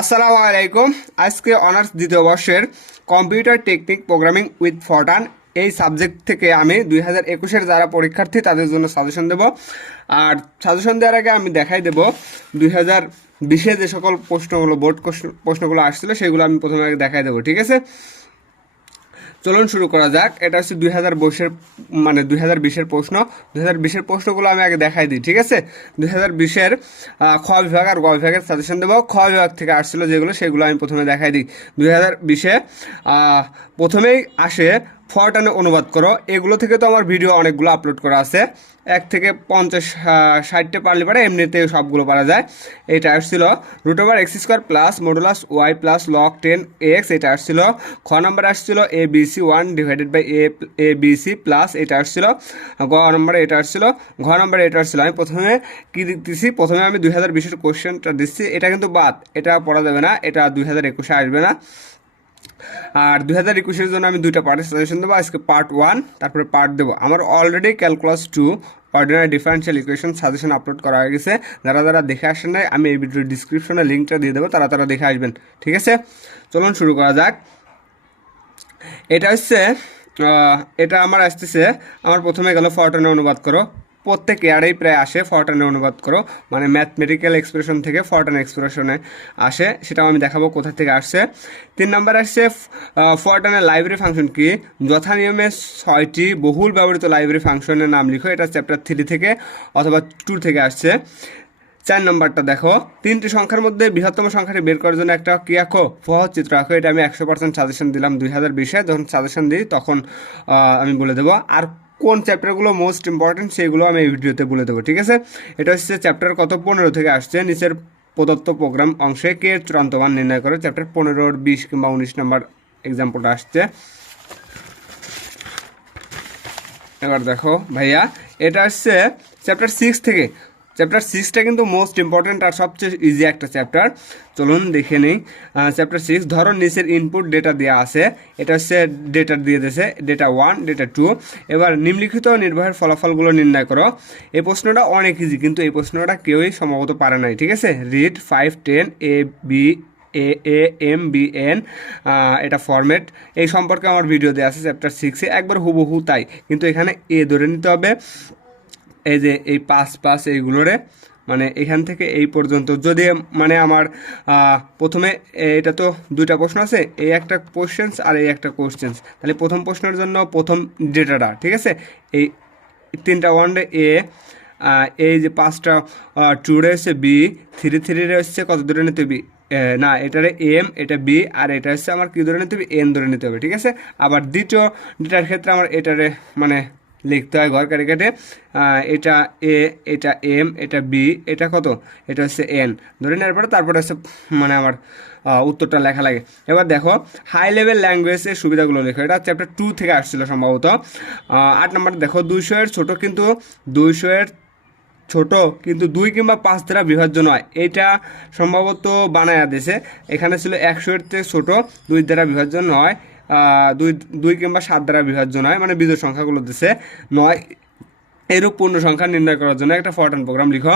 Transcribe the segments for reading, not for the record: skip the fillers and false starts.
আসসালামু আলাইকুম। আজকে অনার্স দ্বিতীয় বর্ষের computer technique programming with Fortran এই সাবজেক্ট থেকে আমি 2021-এর যারা পরীক্ষার্থী তাদের জন্য সাজেশন দেব। আর সাজেশন দেওয়ার আগে আমি দেখাই দেব 2020-এ যে সকল প্রশ্নগুলো বোর্ড প্রশ্নগুলো আসছিল সেগুলো আমি প্রথমে আগে দেখাই দেবো, ঠিক আছে? চলুন শুরু করা যাক। এটা হচ্ছে 2020-এর প্রশ্ন। 2020-এর প্রশ্নগুলো আমি আগে দেখাই দিই, ঠিক আছে? 2020-এর খ বিভাগ আর গ বিভাগের সাজেশন দেবো। খ বিভাগ থেকে আসছিল যেগুলো সেগুলো আমি প্রথমে দেখাই দিই। 2020-এ প্রথমেই আসে ফরটানে অনুবাদ করো। এগুলো থেকে তো আমার ভিডিও অনেকগুলো আপলোড করা আছে, 1 থেকে 50-60টা পারলে পারে, এমনিতে সবগুলো পারা যায়। এটা আসছিল √x² plus modulus y plus log 10x। এটা আসছিল খ নম্বরে আসছিল ABC 1 divided by ABC plus. এটা আসছিল গ নম্বরে। এটা আসছিল ঘ নম্বরে। এটা আসছিল আমি প্রথমে কি দিচ্ছি, প্রথমে আমি 2020-এর কোশ্চেনটা দিচ্ছি। এটা কিন্তু বাদ, এটা পড়া যাবে না, এটা 2021-এ আসবে না। আর 2021-এর জন্য আমি দুইটা পার্টের সাজেশন দেবো। আজকে পার্ট 1, তারপরে পার্ট দেবো। আমার already calculus 2 ordinary differential equation suggestion upload করা হয়ে গেছে। যারা দেখে আসেন নাই, আমি এই ভিডিওর ডিসক্রিপশনে লিঙ্কটা দিয়ে দেবো, তারা দেখে আসবেন, ঠিক আছে? চলুন শুরু করা যাক। এটা হচ্ছে এটা আমার আসতেছে, আমার প্রথমে গেল ফরটানে অনুবাদ করো। প্রত্যেক ইয়ারেই প্রায় আসে ফরটানে অনুবাদ করো, মানে ম্যাথমেটিক্যাল এক্সপ্রেশন থেকে ফরটান এক্সপ্রেশনে আসে। সেটাও আমি দেখাবো কোথা থেকে আসছে। 3 নম্বর আসছে ফরটানের লাইব্রেরি ফাংশন কি, যথানিয়মে 6টি বহুল ব্যবহৃত লাইব্রেরি ফাংশনের নাম লিখো। এটা চ্যাপ্টার 3 থেকে অথবা 2 থেকে আসছে। 4 নম্বরটা দেখো, 3টি সংখ্যার মধ্যে বৃহত্তম সংখ্যাটি বের করার জন্য একটা কি আঁকো, ফহজ চিত্র আঁকো। এটা আমি 100% সাজেশন দিলাম 2020-এ। যখন সাজেশন দিই তখন আমি বলে দেবো। আর কোন চ্যাপ্টারগুলো মোস্ট ইম্পর্টেন্ট সেগুলো আমি এই ভিডিওতে বলে দেবো, ঠিক আছে? এটা হচ্ছে চ্যাপ্টার 15 থেকে আসছে। নিচের প্রদত্ত প্রোগ্রাম অংশে কে চূড়ান্ত মান নির্ণয় করে। চ্যাপ্টার 15, 20 কিংবা 19 নম্বর এক্সাম্পলটা আসছে। এবার দেখো ভাইয়া, এটা আসছে চ্যাপ্টার 6 থেকে। চ্যাপ্টার 6টা কিন্তু মোস্ট ইম্পর্টেন্ট আর সবচেয়ে ইজি একটা চ্যাপ্টার। চলুন দেখে নিই। চ্যাপ্টার 6, ধরো নিচের ইনপুট ডেটা দেওয়া আছে। এটা হচ্ছে ডেটা দিয়ে দিয়েছে, ডেটা 1, ডেটা 2। এবার নিম্নলিখিত নির্বাহের ফলাফলগুলো নির্ণয় করো। এই প্রশ্নটা অনেক ইজি, কিন্তু এই প্রশ্নটা কেউই সম্ভবত পারে নাই, ঠিক আছে? রিড 5, 10 ABAMBN, এটা ফরম্যাট। এই সম্পর্কে আমার ভিডিও দেওয়া আছে চ্যাপ্টার 6-এ, একবার হুবহু তাই, কিন্তু এখানে এ ধরে নিতে হবে। এই যে এই 5 এইগুলোরে, মানে এখান থেকে এই পর্যন্ত যদি মানে আমার প্রথমে এটা তো দুইটা প্রশ্ন আছে, এই একটা কোশ্চেন্স আর এই একটা কোশ্চেন্স। তাহলে প্রথম প্রশ্নের জন্য প্রথম ডেটাটা, ঠিক আছে? এই 3টা 1 এ, এই যে 5টা 2 রে হচ্ছে বি, 3 রে হচ্ছে কত ধরে নিতে বি, না এটারে এম, এটা বি, আর এটা হচ্ছে আমার কি ধরে নিতে হবে, এন ধরে নিতে হবে, ঠিক আছে? আবার দ্বিতীয় ডেটার ক্ষেত্রে আমার এটারে মানে লিখতে হয় ঘর কাটে কেটে, এটা এ, এটা এম, এটা বি, এটা কত, এটা হচ্ছে এন ধরে নেওয়ার পরে তারপরে হচ্ছে মানে আমার উত্তরটা লেখা লাগে। এবার দেখো হাই লেভেল ল্যাঙ্গুয়েজের সুবিধাগুলো লেখো। এটা চ্যাপ্টার 2 থেকে আসছিল সম্ভবত। 8 নম্বর দেখো, 200-এর ছোট কিন্তু 200-এর ছোট কিন্তু 2 কিংবা 5 দ্বারা বিভাজ্য নয়। এটা সম্ভবত বানায়া দিয়েছে। এখানে ছিল 100-এর থেকে ছোট, 2 দ্বারা বিভাজ্য নয়, 2 কিংবা 7 দ্বারা বিভাজ্য নয়, মানে বিজোড় সংখ্যাগুলো দিছে। 9 এরূপ পূর্ণ সংখ্যা নির্ণয় করার জন্য একটা ফরটান প্রোগ্রাম লিখো।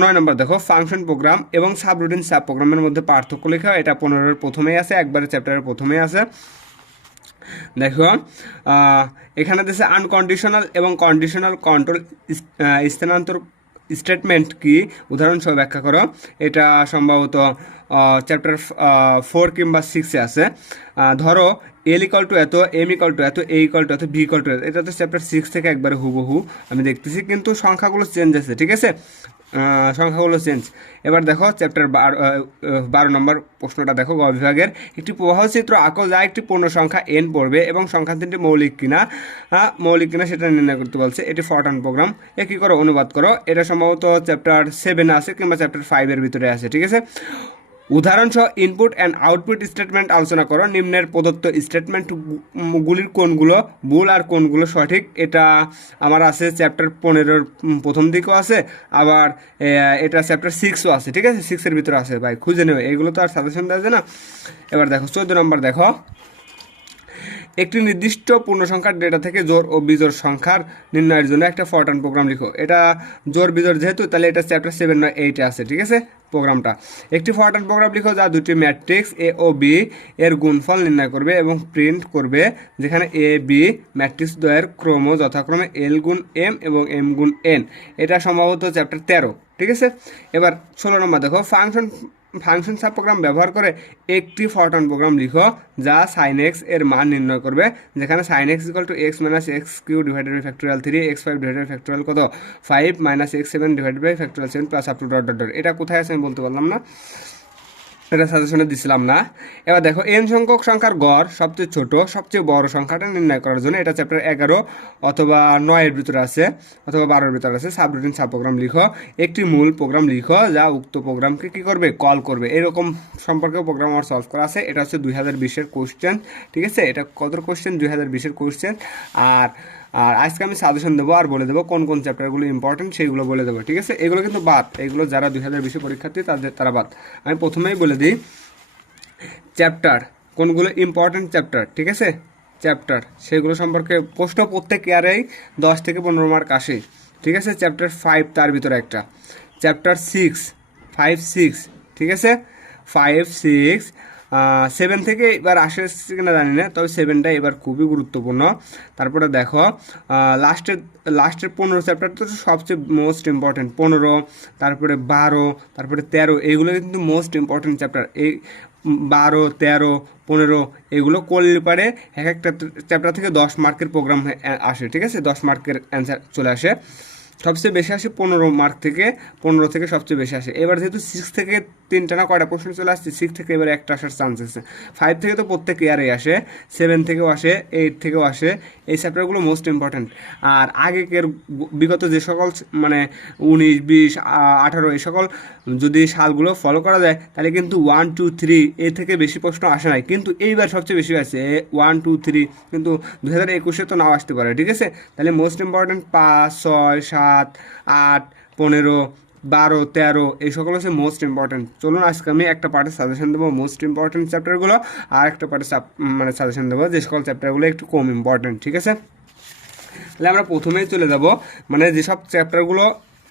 9 নম্বর দেখো, ফাংশন প্রোগ্রাম এবং সাবরুটিন সাব প্রোগ্রামের মধ্যে পার্থক্য লেখা। এটা 15-এর প্রথমেই আছে, একবারে চ্যাপ্টারের প্রথমেই আছে। দেখো এখানে দিয়েছে আনকন্ডিশনাল এবং কন্ডিশনাল কন্ট্রোল স্থানান্তর স্টেটমেন্ট কি, উদাহরণসহ ব্যাখ্যা করো। এটা সম্ভবত চ্যাপ্টার 4 কিংবা 6-এ আছে। ধরো এল ইকাল টু এত, এম ইকাল টু এত, এ ইকাল টু এত, বি ইকাল টু এত। এটা তো চ্যাপ্টার 6 থেকে একবারে হুবহু আমি দেখতেছি, কিন্তু সংখ্যাগুলো চেঞ্জ আছে, ঠিক আছে? সংখ্যাগুলো চেঞ্জ। এবার দেখো চ্যাপ্টার 12 নম্বর প্রশ্নটা দেখো, গ বিভাগের একটি প্রবাহ চিত্র আঁকো যা একটি পূর্ণ সংখ্যা এন পড়বে এবং সংখ্যা 3টি মৌলিক কিনা সেটা নির্ণয় করতে বলছে। এটি ফরটান প্রোগ্রাম। এ কী করো, অনুবাদ করো। এটা সম্ভবত চ্যাপ্টার 7 আছে কিংবা চ্যাপ্টার 5-এর ভিতরে আছে, ঠিক আছে? উদাহরণসহ ইনপুট অ্যান্ড আউটপুট স্টেটমেন্ট আলোচনা করো। নিম্নের প্রদত্ত স্টেটমেন্টগুলির কোনগুলো ভুল আর কোনগুলো সঠিক। এটা আমার আছে চ্যাপ্টার 15-এর প্রথম দিকেও আছে, আবার এটা চ্যাপ্টার 6ও আছে, ঠিক আছে? 6-এর ভিতরে আছে, ভাই খুঁজে নেবে, এগুলো তো আর সাজেশন দেওয়া যায় না। এবার দেখো 14 নম্বর দেখো, একটি নির্দিষ্ট পূর্ণসংখ্যার ডেটা থেকে জোড় ও বিজোড় সংখ্যার নির্ণয়ের জন্য একটা ফরট্রান প্রোগ্রাম লিখো। এটা জোড় বিজোড় যেহেতু, তাহলে এটা চ্যাপ্টার 7 বা 8-এ আছে, ঠিক আছে প্রোগ্রামটা। একটি ফরট্রান প্রোগ্রাম লিখো যা দুটি ম্যাট্রিক্স এ ও বি এর গুণফল নির্ণয় করবে এবং প্রিন্ট করবে, যেখানে এ বি ম্যাট্রিক্স দ্বয়ের ক্রম যথাক্রমে এল গুণ এম এবং এম গুণ এন। এটা সম্ভবত চ্যাপ্টার 13, ঠিক আছে। এবার 16 নম্বর দেখো, ফাংশন সাব প্রোগ্রাম ব্যবহার করে একটি ফরট্রান প্রোগ্রাম লিখো যা সাইন এক্স এর মান নির্ণয় করবে, যেখানে sine x equal to x minus x cube divided by factorial 3, x 5 divided by factorial কত 5 minus x 7 divided by factorial 7 plus up to dot dot dot. এটা কোথায় আছে আমি বলতে পারলাম না, এটা সাজেশনে দিছিলাম না। এবার দেখো, এন সংখ্যক সংখ্যার গড় সবচেয়ে ছোট সবচেয়ে বড় সংখ্যাটা নির্ণয় করার জন্য, এটা চ্যাপ্টার 11 অথবা 9-এর ভিতরে আছে অথবা 12-এর ভিতরে আছে, সাবরুটিন সাব প্রোগ্রাম লিখো। একটি মূল প্রোগ্রাম লিখো যা উক্ত প্রোগ্রামকে কী করবে, কল করবে। এরকম সম্পর্কে প্রোগ্রাম আমার সলভ করা আছে। এটা হচ্ছে 2020-এর কোশ্চেন, ঠিক আছে। এটা কত কোশ্চেন, 2020-এর কোশ্চেন। আর আজকে আমি সাজেশন দেবো আর বলে দেবো কোন কোন চ্যাপ্টারগুলো ইম্পর্টেন্ট সেইগুলো বলে দেবো, ঠিক আছে। এগুলো কিন্তু বাদ, এগুলো যারা 2020 পরীক্ষার্থী তারা বাদ। আমি প্রথমেই বলে দিই চ্যাপ্টার কোনগুলো ইম্পর্টেন্ট চ্যাপ্টার, ঠিক আছে। চ্যাপ্টার সেগুলো সম্পর্কে প্রশ্ন প্রত্যেক ইয়ারেই 10 থেকে 15 মার্ক আসে, ঠিক আছে। চ্যাপ্টার 5 তার ভিতরে একটা, চ্যাপ্টার 5, 6, ঠিক আছে। 5, 6, 7 থেকে এবার আসে কিনা জানি না, তবে 7টা এবার খুবই গুরুত্বপূর্ণ। তারপরে দেখো লাস্টের 15 চ্যাপ্টার তো সবচেয়ে মোস্ট ইম্পর্টেন্ট। 15, তারপরে 12, তারপরে 13, এইগুলো কিন্তু মোস্ট ইম্পর্টেন্ট চ্যাপ্টার। এই 12, 13, 15 এগুলো করলে পারে এক একটা চ্যাপ্টার থেকে 10 মার্কের প্রোগ্রাম আসে, ঠিক আছে। 10 মার্কের অ্যান্সার চলে আসে। সবচেয়ে বেশি আসে 15 মার্ক থেকে, 15 থেকে সবচেয়ে বেশি আসে। এবার যেহেতু 6 থেকে 3টা না কয়টা প্রশ্ন চলে আসছে, 6 থেকে এবার একটা আসার চান্স আছে। 5 থেকে তো প্রত্যেক ইয়ারেই আসে, 7 থেকেও আসে, 8 থেকেও আসে। এই চ্যাপ্টারগুলো মোস্ট ইম্পর্ট্যান্ট। আর আগেকের বিগত যে সকল মানে 19, 20, 18 এই সকল যদি সালগুলো ফলো করা যায়, তাহলে কিন্তু 1, 2, 3 এর থেকে বেশি প্রশ্ন আসে নাই, কিন্তু এইবার সবচেয়ে বেশি আছে 1, 2, 3, কিন্তু 2021-এ তো নাও আসতে পারে, ঠিক আছে। তাহলে মোস্ট ইম্পর্ট্যান্ট 5, 6, 7, 8, 15, 12, 13 এই সকল হচ্ছে মোস্ট ইম্পর্ট্যান্ট। চলুন আজকে আমি একটা পার্টের সাজেশন দেবো মোস্ট ইম্পর্ট্যান্ট চ্যাপ্টারগুলো, আর একটা পার্টের মানে সাজেশন দেবো যে সকল চ্যাপ্টারগুলো একটু কম ইম্পর্ট্যান্ট, ঠিক আছে। তাহলে আমরা প্রথমেই চলে যাব, মানে যেসব চ্যাপ্টারগুলো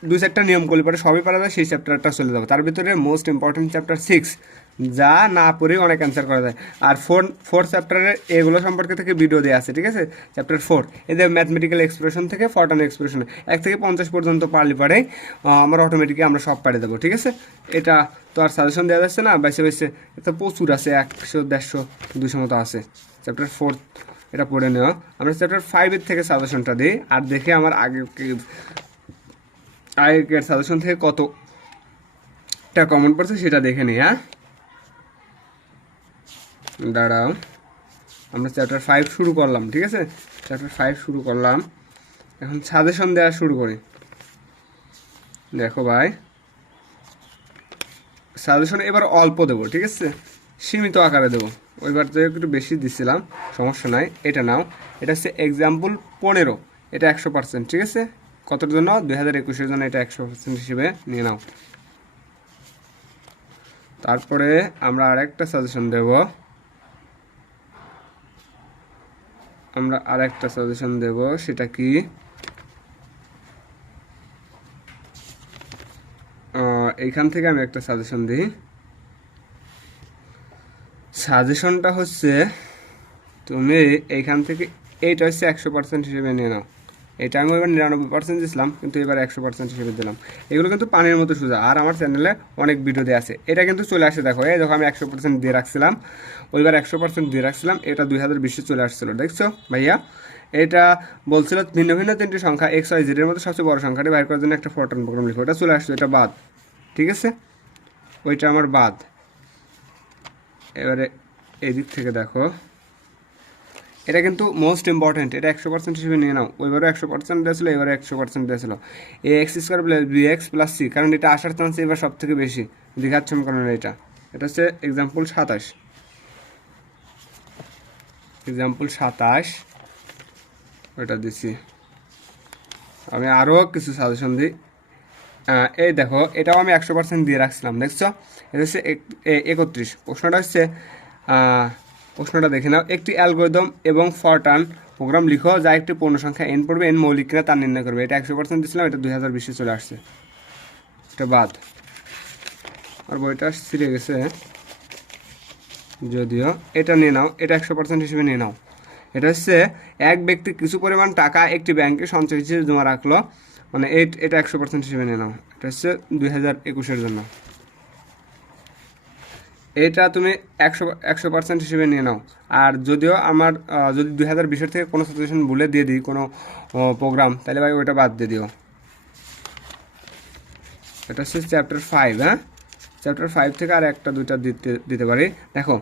2-4টা নিয়ম করলে পরে সবই পারা যায়, সেই চ্যাপ্টারটা চলে যাবো। তার ভিতরে মোস্ট ইম্পর্ট্যান্ট চ্যাপ্টার 6, যা না পড়েই অনেক অ্যান্সার করা যায়। আর 4 চ্যাপ্টারের এগুলো সম্পর্কে থেকে ভিডিও দেওয়া আছে, ঠিক আছে। চ্যাপ্টার 4 এদের ম্যাথমেটিক্যাল এক্সপ্রেশন থেকে ফরট্রান এক্সপ্রেশন 1 থেকে 50 পর্যন্ত পারলে পারে আমরা অটোমেটিকলি আমরা সব পারে দেবো, ঠিক আছে। এটা তো আর সাজেশন দেওয়া যাচ্ছে না, বাইসে এটা প্রচুর আছে, 100, 150, 200 মতো আছে। চ্যাপ্টার 4 এটা পড়ে নেওয়া। আমরা চ্যাপ্টার 5-এর থেকে সাজেশনটা দিই আর দেখে আমার আগের সাজেশন থেকে কতটা কমন পড়ছে সেটা দেখে নিই। হ্যাঁ, দাঁড়াও, আমরা চ্যাপ্টার 5 শুরু করলাম, ঠিক আছে। চ্যাপ্টার 5 শুরু করলাম, এখন সাজেশন দেওয়া শুরু করি। দেখো ভাই, সাজেশন এবার অল্প দেবো, ঠিক আছে, সীমিত আকারে দেবো। ওইবার তো একটু বেশি দিচ্ছিলাম, সমস্যা নাই। এটা নাও, এটা হচ্ছে এক্সাম্পল 15, এটা 100%, ঠিক আছে। কতর জন্য, 2021-এর জন্য এটা 100% হিসেবে নিয়ে নাও। তারপরে আমরা আরেকটা সাজেশন দেব, সেটা কি, এইখান থেকে আমি একটা সাজেশন দিই। সাজেশনটা হচ্ছে তুমি এইখান থেকে এইটা হচ্ছে 100% হিসেবে নিয়ে নাও। এটা আমি এবার 99% দিয়েছিলাম, কিন্তু এবার 100% হিসেবে দিলাম। এগুলো কিন্তু পানির মতো সোজা, আর আমার চ্যানেলে অনেক ভিডিও দেওয়া আছে। এটা কিন্তু চলে আসে, দেখো এই দেখো আমি 100% দিয়ে রাখছিলাম, ওইবার 100% দিয়ে রাখছিলাম, এটা 2020-এ চলে আসছিলো, দেখছো ভাইয়া। এটা বলছিল ভিন্ন ভিন্ন 3টি সংখ্যা x, y, z এর মধ্যে সবচেয়ে বড় সংখ্যাটি বাইর করার জন্য একটা ফরট্রান প্রোগ্রাম লিখো। এটা চলে আসছে, এটা বাদ, ঠিক আছে, ওইটা আমার বাদ। এবারে এদিক থেকে দেখো, এটা কিন্তু মোস্ট ইম্পর্টেন্ট, এটা 100% হিসেবে নিয়ে নাও। ওইবারও 100% দিয়েছিল, এবারে 100% দিয়েছিল। ax² + bx + c, কারণ এটা আসার চান্স এবার সব থেকে বেশি, দ্বিঘাত সমীকরণের এটা হচ্ছে এক্সাম্পল 27, ওইটা দিছি। আমি আরও কিছু সাজেশন দিই। এই দেখো, এটাও আমি 100% দিয়ে রাখছিলাম, দেখছো। এটা হচ্ছে 31। প্রশ্নটা হচ্ছে প্রশ্নটা দেখে নাও। একটি অ্যালগরিদম এবং ফরটার্ন প্রোগ্রাম লিখো যা একটি পূর্ণ সংখ্যা এন পড়বে, এন মৌলিক কিনা তা নির্ণয় করবে। এটা 100% দিয়েছিলাম, এটা 2020 চলে আসছে, এটা বাদ। আর বইটা ছিঁড়ে গেছে যদিও। এটা নিয়ে নাও, এটা 100% হিসেবে নিয়ে নাও। এটা হচ্ছে এক ব্যক্তি কিছু পরিমাণ টাকা একটি ব্যাংকে সঞ্চয় হিসেবে জমা রাখলো, মানে এটা 100% হিসেবে নিয়ে নাও। এটা হচ্ছে 2021-এর জন্য। এটা তুমি 100% হিসেবে নিয়ে নাও। আর যদিও আমার যদি 2020-এর থেকে কোনো সিচুয়েশন ভুলে দিয়ে দিই কোনো প্রোগ্রাম, তাহলে ভাই ওইটা বাদ দিয়ে দিও। এটা হচ্ছে চ্যাপ্টার 5। হ্যাঁ, চ্যাপ্টার 5 থেকে আর একটা দুইটা দিতে পারি। দেখো,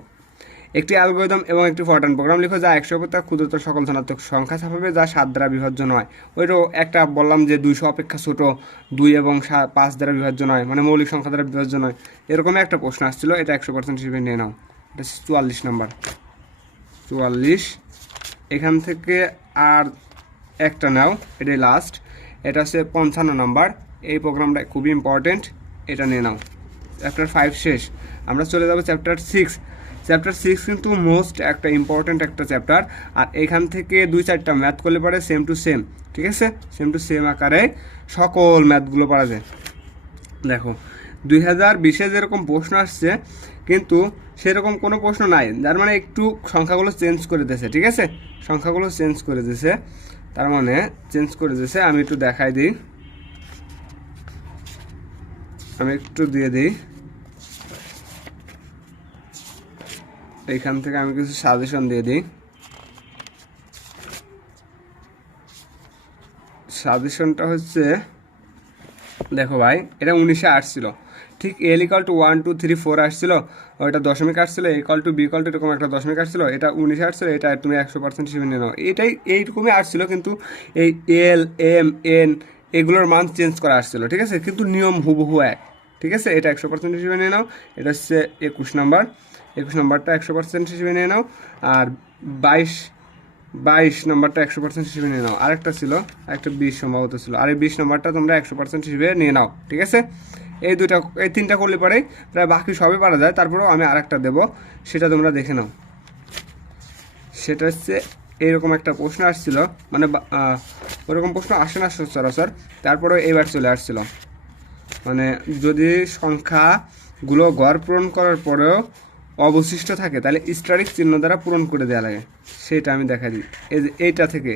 একটি অ্যালগরিদম এবং একটি ফরটার্ন প্রোগ্রাম লিখো যা 100 অপেক্ষা ক্ষুদ্রতর সকল ধনাত্মক সংখ্যা ছাপাবে যা 7 দ্বারা বিভাজ্য নয়। ওইটাও একটা বললাম যে 200 অপেক্ষা ছোট, 2 এবং 5 দ্বারা বিভাজ্য নয়, মানে মৌলিক সংখ্যা দ্বারা বিভাজ্য নয়। এরকমই একটা প্রশ্ন আসছিল, এটা 100% হিসেবে নিয়ে নাও। এটা 44 নাম্বার, 44। এখান থেকে আর একটা নাও, এটাই লাস্ট। এটা হচ্ছে 55 নাম্বার। এই প্রোগ্রামটা খুবই ইম্পর্টেন্ট, এটা নিয়ে নাও। চ্যাপ্টার 5 শেষ, আমরা চলে যাবো চ্যাপ্টার 6। চ্যাপ্টার 6 কিন্তু মোস্ট একটা ইম্পর্টেন্ট একটা চ্যাপ্টার। আর এখান থেকে 2-4টা ম্যাথ করলে পারে সেম টু সেম, ঠিক আছে? সেম টু সেম আকারে সকল ম্যাথগুলো পারা যায়। দেখো, 2020-এ যেরকম প্রশ্ন আসছে কিন্তু সেরকম কোনো প্রশ্ন নাই, যার মানে একটু সংখ্যাগুলো চেঞ্জ করে দিয়েছে, ঠিক আছে? সংখ্যাগুলো চেঞ্জ করে দিয়েছে, তার মানে চেঞ্জ করে দিয়েছে। আমি একটু দেখাই দিই, আমি একটু দিয়ে দিই। এইখান থেকে আমি কিছু সাজেশন দিয়ে দিই। সাজেশনটা হচ্ছে, দেখো ভাই, এটা 19-এ আসছিল, ঠিক এল ইকাল টু 1 2 3 4 আসছিল, ওইটা দশমিক আসছিল, equal to B equal to এরকম একটা দশমিক আসছিল, এটা 19-এ আসছিল। এটা তুমি 100% হিসেবে নিয়ে নাও। এটাই এইরকমই আসছিল, কিন্তু এই এল এম এন এগুলোর মান চেঞ্জ করা আসছিল, ঠিক আছে? কিন্তু নিয়ম হুবহু এক, ঠিক আছে? এটা 100% হিসেবে নিয়ে নাও। এটা হচ্ছে 21 নাম্বার, 21 নাম্বারটা 100% হিসেবে নিয়ে নাও। আর 22 নাম্বারটা 100% হিসেবে নিয়ে নাও। আরেকটা ছিল, একটা 20 সম্ভবত ছিল, আর এই 20 নাম্বারটা তোমরা 100% হিসেবে নিয়ে নাও, ঠিক আছে? এই 3টা করলে পরেই প্রায় বাকি সবই পারা যায়। তারপরেও আমি আরেকটা দেবো, সেটা তোমরা দেখে নাও। সেটা হচ্ছে এইরকম একটা প্রশ্ন আসছিল, মানে ওরকম প্রশ্ন আসে না সচরাচর, তারপরেও এবার চলে আসছিল। মানে যদি সংখ্যাগুলো গড় পূরণ করার পরেও অবশিষ্ট থাকে তাহলে স্টারিক চিহ্ন দ্বারা পূরণ করে দেওয়া লাগে, সেটা আমি দেখা দিই। এই যে এইটা থেকে,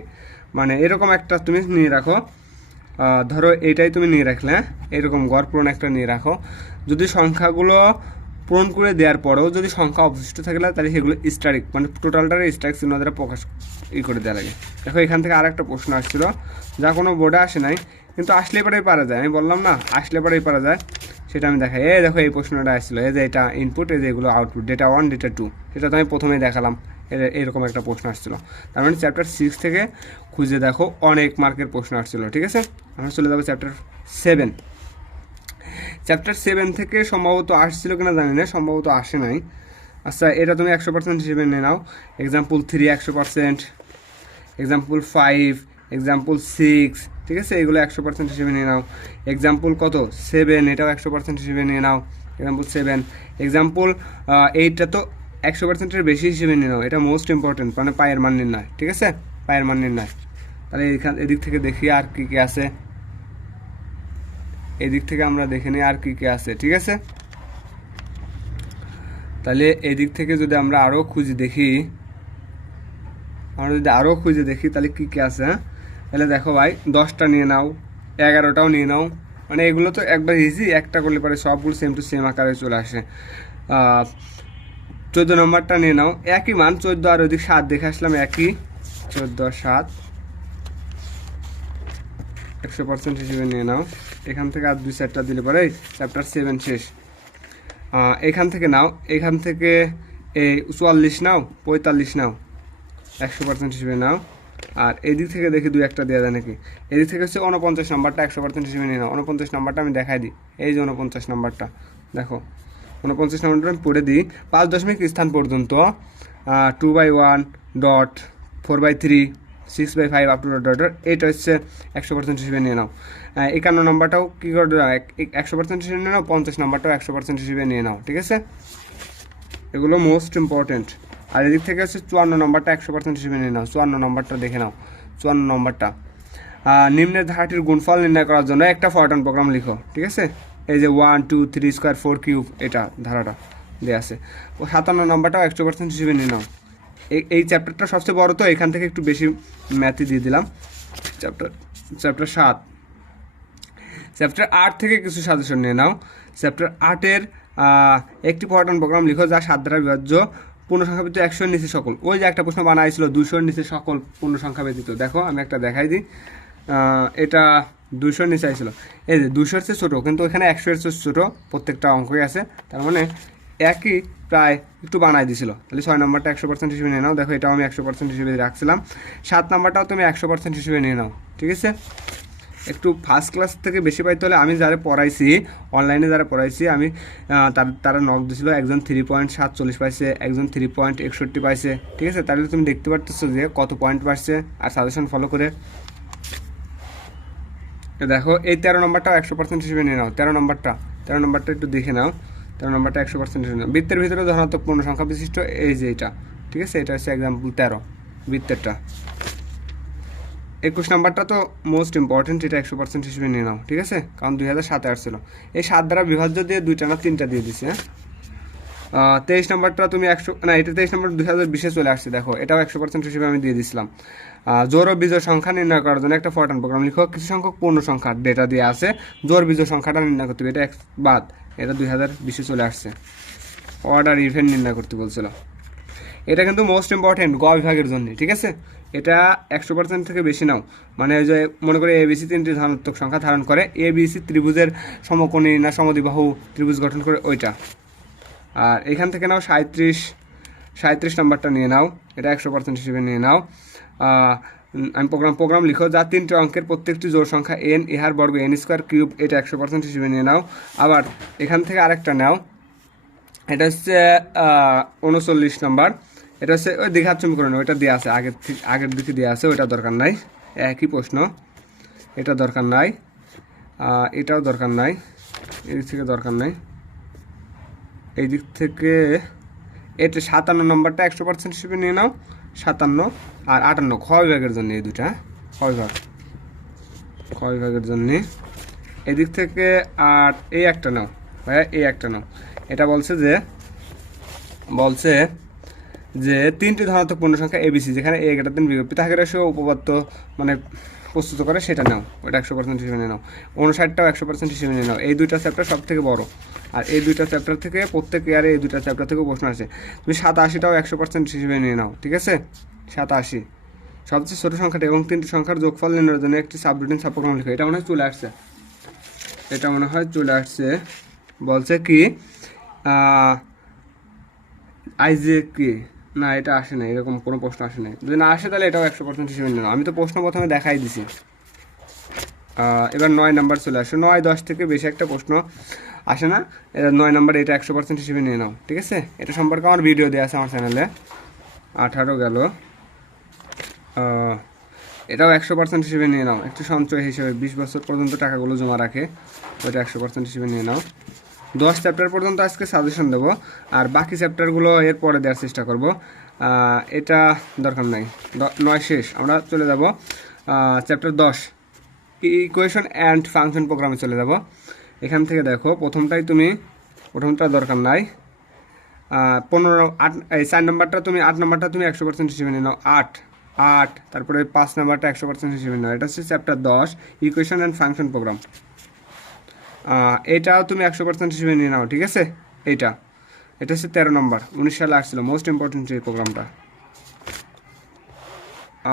মানে এরকম একটা তুমি নিয়ে রাখো, ধরো এইটাই তুমি নিয়ে রাখলে, হ্যাঁ, এরকম গড় পূরণ একটা নিয়ে রাখো। যদি সংখ্যাগুলো পূরণ করে দেওয়ার পরেও যদি সংখ্যা অবশিষ্ট থাকলে তাহলে সেগুলো স্টারিক, মানে টোটালটারে স্টারিক চিহ্ন দ্বারা প্রকাশ করে দেওয়া লাগে। দেখো, এখান থেকে আর একটা প্রশ্ন আসছিল, যা কোনো বোর্ডে আসে নাই, কিন্তু আসলে পরেই পারা যায়। আমি বললাম না, আসলে পরেই পারা যায়, সেটা আমি দেখাই। এই দেখো, এই প্রশ্নটা আসছিল, এই যে এটা ইনপুট, এই যে এগুলো আউটপুট, ডেটা 1 ডেটা 2, সেটা তো আমি প্রথমেই দেখালাম। এরকম একটা প্রশ্ন আসছিল। তার মানে চ্যাপ্টার 6 থেকে খুঁজে দেখো, অনেক মার্কের প্রশ্ন আসছিল, ঠিক আছে? আমরা চলে যাবো চ্যাপ্টার 7। চ্যাপ্টার 7 থেকে সম্ভবত আসছিল কিনা জানি না, সম্ভবত আসে নাই। আচ্ছা, এটা তুমি 100% হিসেবে নিয়ে নাও। এক্সাম্পল 3 100%, এক্সাম্পল 5, এক্সাম্পল 6, ঠিক আছে? এগুলো 100% হিসেবে নিয়ে নাও। এক্সাম্পল কত 7, এটাও 100% হিসেবে নিয়ে নাও। এক্সাম্পল 7, এক্সাম্পল 8টা তো 100%-এর বেশি হিসেবে নিয়ে নাও। এটা মোস্ট ইম্পর্টেন্ট, মানে পায়ের মান নির্ণয়, ঠিক আছে? পায়ের মান নির্ণয়। তাহলে এদিক থেকে দেখি আর কী কী আছে, এদিক থেকে আমরা দেখে নিই আর কী কী আছে, ঠিক আছে? তাহলে এদিক থেকে যদি আমরা আরও খুঁজে দেখি, তাহলে কী কী আছে, হ্যাঁ? তাহলে দেখো ভাই, 10টা নিয়ে নাও, 11টাও নিয়ে নাও, মানে এগুলো তো একবার ইজি, একটা করলে পরে সবগুলো সেম টু সেম আকারে চলে আসে। 14 নম্বরটা নিয়ে নাও, একই মান, 14 আর ওদিক 7 দেখে আসলাম, একই 14 আর 7 100% হিসেবে নিয়ে নাও। এখান থেকে আর 2-4টা দিলে পরে চ্যাপ্টার 7 শেষ। এখান থেকে নাও, এখান থেকে এই 44 নাও, 45 নাও, 100% হিসেবে নাও। আর এদিক থেকে দেখি 2-1টা দেওয়া যায় নাকি। এদিক থেকে হচ্ছে 49 নাম্বারটা 100% হিসেবে নিয়ে নাও। 49 নাম্বারটা আমি দেখাই দিই, এই যে 49 নাম্বারটা দেখো। 49 নাম্বারটা আমি পড়ে দিই, 5 দশমিক স্থান পর্যন্ত 2/1 ডট 4/3 6/5 আপ টু ডট, এটা হচ্ছে 100% হিসেবে নিয়ে নাও। 51 নাম্বারটাও কী করে 100% হিসেবে নিয়ে নাও। 50 নাম্বারটাও 100% হিসেবে নিয়ে নাও, ঠিক আছে? এগুলো মোস্ট ইম্পর্টেন্ট। আর এদিক থেকে হচ্ছে 54 নম্বরটা 100% হিসেবে নিয়ে নাও। 54 নম্বরটা দেখে নাও, 54 নম্বরটা নিম্নের ধারাটির গুণফল নির্ণয় করার জন্য একটা ফরট্রান প্রোগ্রাম লিখো। ঠিক আছে, এই যে 1 2 3 স্কোয়ার 4 কিউব এটা ধারাটা দেওয়া আছে। 57 নম্বরটাও 100% হিসেবে নিয়ে নাও। এই চ্যাপ্টারটা সবচেয়ে বড়, তো এখান থেকে একটু বেশি ম্যাথই দিয়ে দিলাম। চ্যাপ্টার 7, চ্যাপ্টার 8 থেকে কিছু সাজেশন নিয়ে নাও। চ্যাপ্টার 8-এর একটি ফরট্রান প্রোগ্রাম লিখো যা 7 দ্বারা বিভাজ্য পূর্ণসংখ্যা ব্যতীত 100-এর নিচে সকল। ওই যে একটা প্রশ্ন বানাইছিল 200-এর নিচে সকল পূর্ণসংখ্যা ব্যতীত, দেখো আমি একটা দেখাই দিই। এটা 200-এর নিচে আইছিল, এই যে 200-এর চেয়ে ছোটো, কিন্তু এখানে 100-এর চেয়ে ছোটো প্রত্যেকটা অঙ্কই আছে, তার মানে একই প্রায় একটু বানাই দিছিল। তাহলে 6 নম্বরটা 100% হিসেবে নিয়ে নাও। দেখো এটাও আমি 100% হিসেবে রাখছিলাম। 7 নম্বরটাও তুমি 100% হিসেবে নিয়ে নাও। ঠিক আছে, একটু ফার্স্ট ক্লাস থেকে বেশি পাইতে হলে আমি যারা পড়াইছি, অনলাইনে যারা পড়াইছি আমি, তারা নক দিছিল। একজন 3.47 পাইছে, একজন 3.61 পাইছে। ঠিক আছে, তাহলে তুমি দেখতে পারতেছো যে কত পয়েন্ট পাচ্ছে। আর সাজেশন ফলো করে দেখো এই 13 নম্বরটাও 100% হিসেবে নিয়ে নাও। 13 নম্বরটা একটু দেখে নাও। 13 নম্বরটা 100% হিসেবে নাও। বৃত্তের ভিতরে ধনাত্মক পূর্ণ সংখ্যা বিশিষ্ট এই যে এটা, ঠিক আছে, এটা হচ্ছে এক্সাম্পল 13 বৃত্তেরটা। 21 নম্বরটা তো মোস্ট ইম্পর্টেন্ট, এটা 100% হিসেবে নিয়ে নাও। ঠিক আছে, কারণ 2007-এ আসছিল। এই 7 দ্বারা বিভাজ্য দিয়ে 2টা না 3টা দিয়ে দিছি। হ্যাঁ, 23 নম্বরটা তুমি 100 না, এটা 23 নম্বর 2020-এ চলে আসছে। দেখো এটাও 100% হিসেবে আমি দিয়ে দিছিলাম। জোড় ও বিজোড় সংখ্যা নির্ণয় করার জন্য একটা ফরট্রান প্রোগ্রাম লিখো। কিছু সংখ্যক পূর্ণ সংখ্যার ডেটা দিয়ে আছে, জোড় বিজোড় সংখ্যাটা নির্ণয় করতে হবে। এটা বাদ, এটা 2020-এ চলে আসছে। অর্ডার ইভেন্ট নির্ণয় করতে বলছিল। এটা কিন্তু মোস্ট ইম্পর্টেন্ট গ বিভাগের জন্য। ঠিক আছে, এটা 100% থেকে বেশি নাও। মানে ওই যে মনে করে এবিসি 3টি ধনাত্মক সংখ্যা ধারণ করে, এবিসি ত্রিভুজের সমকোণী না সমদ্বিবাহু ত্রিভুজ গঠন করে ওইটা। আর এখান থেকে নাও 37 নম্বরটা নিয়ে নাও, এটা 100% হিসেবে নিয়ে নাও। আমি প্রোগ্রাম লিখো যা 3টি অঙ্কের প্রত্যেকটি জোড় সংখ্যা n, ইহার বর্গ n স্কোয়ার কিউব, এটা 100% হিসেবে নিয়ে নাও। আবার এখান থেকে আরেকটা নাও, এটা হচ্ছে 39 নম্বর। এটা হচ্ছে ওই দ্বিঘাত সমীকরণ, ওইটা দেওয়া আছে আগের দিকে দেওয়া আছে, ওইটা দরকার নাই। একই প্রশ্ন, এটা দরকার নাই, এটাও দরকার নাই, এদিক থেকে দরকার নাই, এই দিক থেকে। এটা 57 নম্বরটা 100% হিসেবে নিয়ে নাও। 57 আর 58 খ বিভাগের জন্য, এই দুটা খ বিভাগের জন্য। এদিক থেকে আর এই একটা নাও ভাইয়া, এই একটা নাও। এটা বলছে যে 3টি ধনাত্মক পূর্ণ সংখ্যা এবিসি যেখানে এ গ্রেটার দেন বি, পিথাগোরাস উপপাদ্য মানে প্রস্তুত করে, সেটা নাও। ওটা 100% হিসেবে নিয়ে নাও। 59টাও 100% হিসেবে নিয়ে নাও। এই দুইটা চ্যাপ্টার সব থেকে বড়, আর এই দুইটা চ্যাপ্টার থেকে প্রত্যেক ইয়ারে এই দুইটা চ্যাপ্টার থেকেও প্রশ্ন আসে। তুমি 87টাও 100% হিসেবে নিয়ে নাও। ঠিক আছে, 87 সবচেয়ে ছোট সংখ্যাটা এবং 3টি সংখ্যার যোগফল নির্ণয়ের জন্য একটি সাবরুটিন সাবপ্রোগ্রাম লিখো। এটা মনে হয় চলে আসছে। বলছে কি আইজে কি না, এটা আসে না, এরকম কোনো প্রশ্ন আসে নাই। যদি না আসে তাহলে এটাও 100% হিসেবে নিয়ে নাও। আমি তো প্রশ্ন প্রথমে দেখাই দিছি। এবার 9 নাম্বার চলে আসে। 9-10 থেকে বেশি একটা প্রশ্ন আসে না। 9 নাম্বার এটা 100% হিসেবে নিয়ে নাও। ঠিক আছে, এটা সম্পর্কে আমার ভিডিও দেওয়া আছে আমার চ্যানেলে। 18 গেল, এটাও 100% হিসেবে নিয়ে নাও। একটু সঞ্চয় হিসেবে 20 বছর পর্যন্ত টাকাগুলো জমা রাখে, ওইটা 100% হিসেবে নিয়ে নাও। 10 চ্যাপ্টার পর্যন্ত আজকে সাজেশন দেবো, আর বাকি চ্যাপ্টারগুলো এর পরে দেওয়ার চেষ্টা করব। এটা দরকার নাই, 9 শেষ। আমরা চলে যাব চ্যাপ্টার 10 ইকুয়েশন অ্যান্ড ফাংশন প্রোগ্রামে চলে যাব। এখান থেকে দেখো প্রথমটা দরকার নাই। 4 নাম্বারটা তুমি 8 নাম্বারটা তুমি 100% হিসেবে নিয়ে নাও। 8 তারপরে 5 নাম্বারটা 100% হিসেবে নাও। এটা হচ্ছে chapter 10 equation and function program. এটাও তুমি 100% হিসেবে নিয়ে নাও। ঠিক আছে, এটা হচ্ছে 13 নম্বর, 19 সালে আসছিল, মোস্ট ইম্পর্টেন্ট এই প্রোগ্রামটা।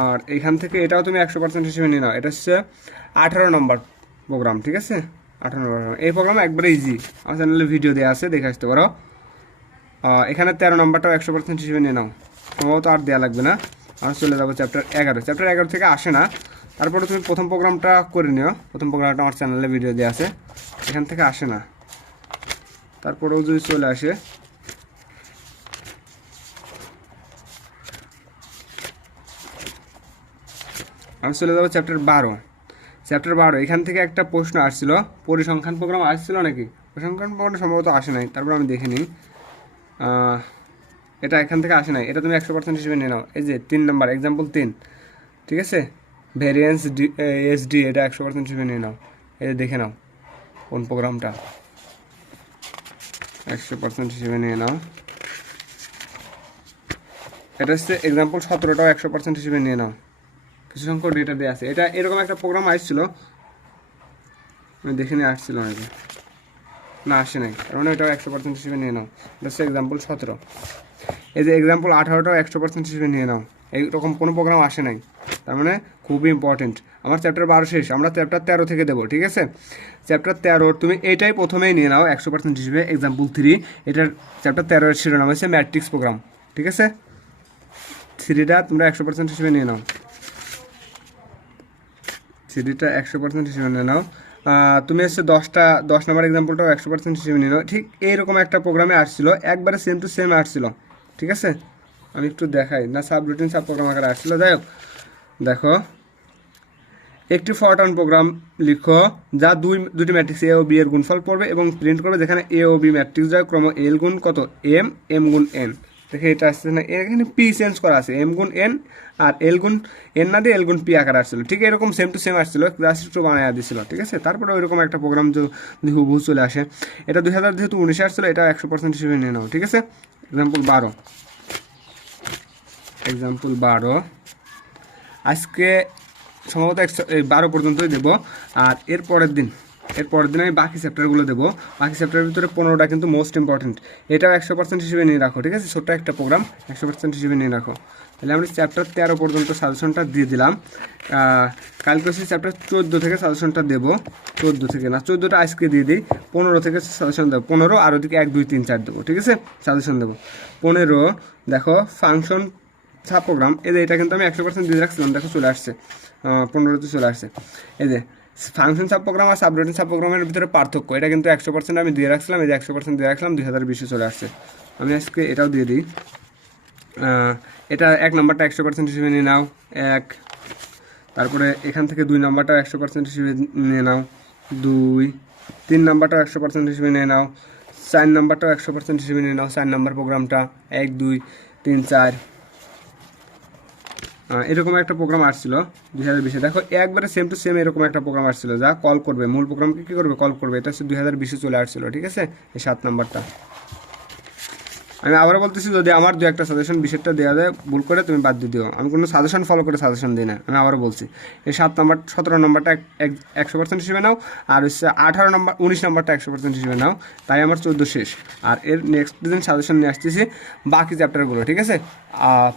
আর এইখান থেকে এটাও তুমি 100% হিসেবে নিয়ে নাও। এটা হচ্ছে 18 নম্বর প্রোগ্রাম। ঠিক আছে, 18 নম্বর এই প্রোগ্রাম একবারে ইজি, আমার চ্যানেলে ভিডিও দেওয়া আছে, দেখে আসতে পারো। এখানে 13 নম্বরটাও 100% হিসেবে নিয়ে নাও। সম্ভবত আর দেওয়া লাগবে না। আর চলে যাবো চ্যাপ্টার 11। চ্যাপ্টার 11 থেকে আসে না, তারপরে তুমি প্রথম প্রোগ্রামটা করে নিও। প্রথম প্রোগ্রামটা আমার চ্যানেলে ভিডিও দেওয়া আছে, এখান থেকে আসে না। তারপরেও যদি চলে আসে, আমি চলে যাবো চ্যাপ্টার 12। এখান থেকে একটা প্রশ্ন আসছিল, পরিসংখ্যান প্রোগ্রাম আসছিল নাকি? পরিসংখ্যান প্রোগ্রাম সম্ভবত আসে নাই, তারপর আমি দেখে নিই। এটা এখান থেকে আসে নাই, এটা তুমি 100% হিসেবে নিয়ে নাও। এই যে 3 নাম্বার এক্সাম্পল 3, ঠিক আছে, ভ্যারিয়েন্স এসডি, এটা 100% হিসেবে নিয়ে নাও। এই যে দেখে নাও কোন প্রোগ্রামটা 100% হিসেবে নিয়ে নাও। এটা হচ্ছে এক্সাম্পল 17টাও 100% হিসেবে নিয়ে নাও। কিছু সংখ্যক ডেটা দেওয়া আছে। এটা এরকম একটা প্রোগ্রাম আসছিল, আমি দেখে নিয়ে আসছিল নাকি না, আসে নাই, কারণ এটাও 100% হিসেবে নিয়ে নাও। এটা হচ্ছে এক্সাম্পল 17। এই যে এক্সাম্পল 18টাও 100% হিসেবে নিয়ে নাও। এইরকম কোনো প্রোগ্রাম আসে নাই, তার মানে খুবই ইম্পর্টেন্ট। আমার চ্যাপ্টার 12 শেষ, আমরা চ্যাপ্টার 13 থেকে দেবো, ঠিক আছে। চ্যাপ্টার 13 তুমি এইটাই প্রথমেই নিয়ে নাও 100% হিসেবে, এক্সাম্পল 3। এটার চ্যাপ্টার 13 এর শিরোনাম হচ্ছে ম্যাট্রিক্স প্রোগ্রাম, ঠিক আছে। 3টা তোমরা 100% হিসেবে নিয়ে নাও, 3টা 100% হিসেবে নিয়ে নাও। তুমি হচ্ছে 10 নম্বর এক্সাম্পলটাও 100% হিসেবে নিয়ে নাও। ঠিক এইরকম একটা প্রোগ্রামে আসছিল, একবারে সেম টু সেম আসছিল, ঠিক আছে। আমি একটু দেখাই না, সাব রুটিন সাব প্রোগ্রাম আকারে আসছিল। যাই হোক, দেখো, একটি ফরটার্ন প্রোগ্রাম লিখো যা দুটি ম্যাট্রিক্স এ ও বি এর গুণফল পড়বে এবং প্রিন্ট করবে যেখানে এ ও বি ম্যাট্রিক্স দ্বয় ক্রম এল গুণ কত এম, এম গুণ এন। দেখে এটা আসছে না, এখানে পি চেঞ্জ করা আছে, এম গুণ এন, আর এল গুণ এন না দিয়ে এল গুণ পি আকার আসছিল। ঠিক এরকম সেম টু সেম আসছিল, জাস্ট একটু বানায় দিছিল, ঠিক আছে। তারপরে ওইরকম একটা প্রোগ্রাম যদি হুবহু চলে আসে, এটা 2000 যেহেতু 19 আসছিল, এটা 100% হিসেবে নিয়ে নাও, ঠিক আছে। এক্সাম্পল 12, এক্সাম্পল 12 আজকে সম্ভবত 12 পর্যন্তই দেবো। আর এর পরের দিন আমি বাকি চ্যাপ্টারগুলো দেবো। বাকি চ্যাপ্টারের ভিতরে 15টা কিন্তু মোস্ট ইম্পর্টেন্ট, এটাও 100% হিসেবে নিয়ে রাখো, ঠিক আছে। ছোট্ট একটা প্রোগ্রাম 100% হিসেবে নিয়ে রাখো। তাহলে আমরা চ্যাপ্টার 13 পর্যন্ত সাজেশনটা দিয়ে দিলাম। কালকে হচ্ছে চ্যাপ্টার 14 থেকে সাজেশনটা দেবো, 14 থেকে না, 14টা আজকে দিয়ে দিই, 15 থেকে সাজেশন দেবো, 15 আর ওদিকে 1 2 3 4 দেবো, ঠিক আছে, সাজেশন দেবো। 15 দেখো ফাংশন সাব প্রোগ্রাম, এই যে এটা কিন্তু আমি 100% দিয়ে রাখছিলাম, দেখো চলে আসছে, 15তে চলে আসছে। এই যে ফাংশন সাব প্রোগ্রাম আর সাবরুটিন সাব প্রোগ্রামের ভিতরে পার্থক্য, এটা কিন্তু 100% আমি দিয়ে রাখছিলাম, এই যে 100% দিয়ে রাখলাম, 2020 চলে আসছে। আমি আজকে এটাও দিয়ে দিই। এটা 1 নম্বরটা 100% হিসেবে নিয়ে নাও, 1। তারপরে এখান থেকে 2 নম্বরটাও 100% হিসেবে নিয়ে নাও, 2। 3 নম্বরটাও 100% হিসেবে নিয়ে নাও, 4 নম্বরটাও 100% হিসেবে নিয়ে নাও, 4 নম্বর প্রোগ্রামটা, 1 2 3 4। এরকম একটা প্রোগ্রাম আসছিল 2020-এ, দেখো একবারে সেম টু সেম এরকম একটা প্রোগ্রাম আসছিল যা কল করবে, মূল প্রোগ্রামকে কী করবে, কল করবে। এটা হচ্ছে 2020-এ চলে আসছিল, ঠিক আছে, এই 7 নম্বরটা। আমি আবারও বলতেছি, যদি আমার 2-1টা সাজেশন 20-এরটা দেওয়া যায়, ভুল করে তুমি বাদ দিয়ে দিও, আমি কোনো সাজেশন ফলো করে সাজেশন দিই না। আমি আবারও বলছি, এই 7 নম্বর 17 নম্বরটা 100% হিসেবে নাও, আর হচ্ছে 18 নম্বর 19 নম্বরটা 100% হিসেবে নাও। তাই আমার 14 শেষ। আর এর নেক্সট দিন সাজেশন নিয়ে আসতেছি বাকি চ্যাপ্টারগুলো, ঠিক আছে,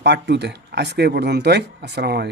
পার্ট 2-তে। আজকে এই পর্যন্তই, আসসালামু আলাইকুম।